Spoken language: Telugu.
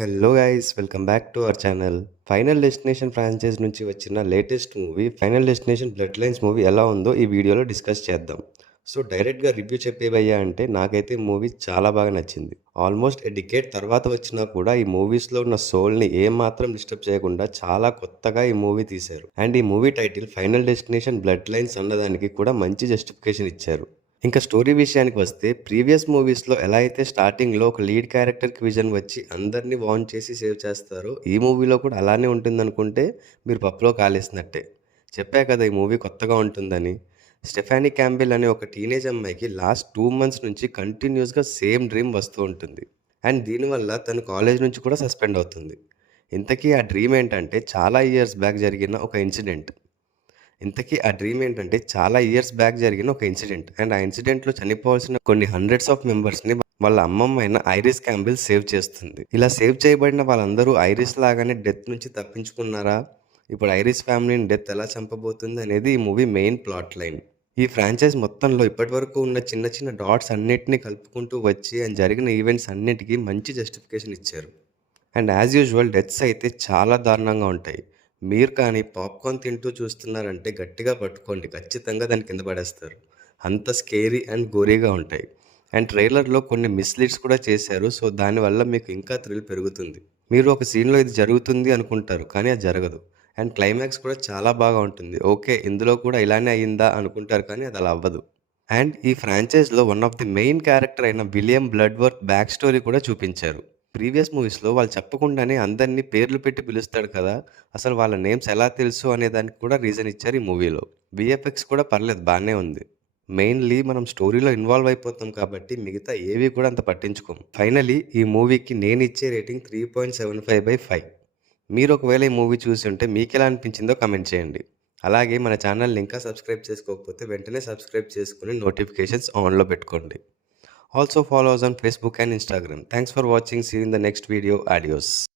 Hello guys welcome back to our channel. Final destination franchise నుంచి వచ్చిన latest movie final destination blood lines movie ఎలా ఉందో ఈ వీడియోలో డిస్కస్ చేద్దాం. సో డైరెక్ట్గా రివ్యూ చెప్పేవయ్యా అంటే నాకైతే మూవీ చాలా బాగా నచ్చింది. ఆల్మోస్ట్ డికేడ్ తర్వాత వచ్చినా కూడా ఈ మూవీస్లో ఉన్న సోల్ని ఏమాత్రం డిస్టర్బ్ చేయకుండా చాలా కొత్తగా ఈ మూవీ తీశారు. అండ్ ఈ movie title final destination blood lines అన్నదానికి కూడా మంచి జస్టిఫికేషన్ ఇచ్చారు. ఇంకా స్టోరీ విషయానికి వస్తే ప్రీవియస్ మూవీస్లో ఎలా అయితే స్టార్టింగ్లో ఒక లీడ్ క్యారెక్టర్కి విజన్ వచ్చి అందరినీ వార్న్ చేసి సేవ్ చేస్తారో ఈ మూవీలో కూడా అలానే ఉంటుందనుకుంటే మీరు పప్పులో కాలేసినట్టే. చెప్పా కదా ఈ మూవీ కొత్తగా ఉంటుందని. స్టెఫానీ క్యాంబెల్ అనే ఒక టీనేజ్ అమ్మాయికి లాస్ట్ 2 months నుంచి కంటిన్యూస్గా సేమ్ డ్రీమ్ వస్తూ ఉంటుంది. అండ్ దీనివల్ల తను కాలేజ్ నుంచి కూడా సస్పెండ్ అవుతుంది. ఇంతకీ ఆ డ్రీమ్ ఏంటంటే చాలా ఇయర్స్ బ్యాక్ జరిగిన ఒక ఇన్సిడెంట్. ఆ డ్రీమ్ ఏంటంటే చాలా ఇయర్స్ బ్యాక్ జరిగిన ఒక ఇన్సిడెంట్. అండ్ ఆ ఇన్సిడెంట్‌లో చనిపోవాల్సిన కొన్ని హండ్రెడ్స్ ఆఫ్ మెంబర్స్‌ని వాళ్ళ అమ్మమ్మ అయిన ఐరిస్ క్యాంబెల్ సేవ్ చేస్తుంది. ఇలా సేవ్ చేయబడిన వాళ్ళందరూ ఐరిస్ లాగానే డెత్ నుంచి తప్పించుకున్నారా? ఇప్పుడు ఐరిస్ ఫ్యామిలీని డెత్ ఎలా చంపబోతుంది అనేది ఈ మూవీ మెయిన్ ప్లాట్ లైన్. ఈ ఫ్రాంచైజ్ మొత్తంలో ఇప్పటివరకు ఉన్న చిన్న చిన్న డాట్స్ అన్నిటిని కలుపుకుంటూ వచ్చి అండ్ జరిగిన ఈవెంట్స్ అన్నిటికీ మంచి జస్టిఫికేషన్ ఇచ్చారు. అండ్ యాజ్ యూజువల్ డెత్స్ అయితే చాలా దారుణంగా ఉంటాయి. మీరు కానీ పాప్కార్న్ తింటూ చూస్తున్నారంటే గట్టిగా పట్టుకోండి, ఖచ్చితంగా దాన్ని కింద పడేస్తారు. అంత స్కేరీ అండ్ గోరీగా ఉంటాయి. అండ్ ట్రైలర్లో కొన్ని మిస్లీడ్స్ కూడా చేశారు. సో దానివల్ల మీకు ఇంకా థ్రిల్ పెరుగుతుంది. మీరు ఒక సీన్లో ఇది జరుగుతుంది అనుకుంటారు కానీ అది జరగదు. అండ్ క్లైమాక్స్ కూడా చాలా బాగా ఉంటుంది. ఓకే, ఇందులో కూడా ఇలానే అయ్యిందా అనుకుంటారు కానీ అది అలా అవ్వదు. అండ్ ఈ ఫ్రాంచైజ్లో one of the main character అయిన విలియం బ్లడ్వర్త్ బ్యాక్ స్టోరీ కూడా చూపించారు. ప్రీవియస్ మూవీస్‌లో వాళ్ళు చెప్పకుండానే అందరిని పేర్లు పెట్టి పిలుస్తాడు కదా! అసలు వాళ్ళ నేమ్స్ ఎలా తెలుసు అనే దానికి కూడా రీజన్ ఇచ్చారు ఈ మూవీలో. వీఎఫ్ఎక్స్ కూడా పర్లేదు, బానే ఉంది. మెయిన్‌లీ మనం స్టోరీలో ఇన్వాల్వ్ అయిపోతాం కాబట్టి మిగతా ఏవి కూడా అంత పట్టించుకోం. ఫైనల్లీ ఈ మూవీకి నేనిచ్చే రేటింగ్ 3.75/5. మీరు ఒకవేళ ఈ మూవీ చూసుంటే మీకెలా అనిపించిందో కామెంట్ చేయండి. అలాగే మన ఛానల్‌ని ఇంకా సబ్స్క్రైబ్ చేసుకోకపోతే వెంటనే సబ్స్క్రైబ్ చేసుకొని నోటిఫికేషన్స్ ఆన్‌లో పెట్టుకోండి. Also follow us on Facebook and Instagram. Thanks for watching. See you in the next video. Adios.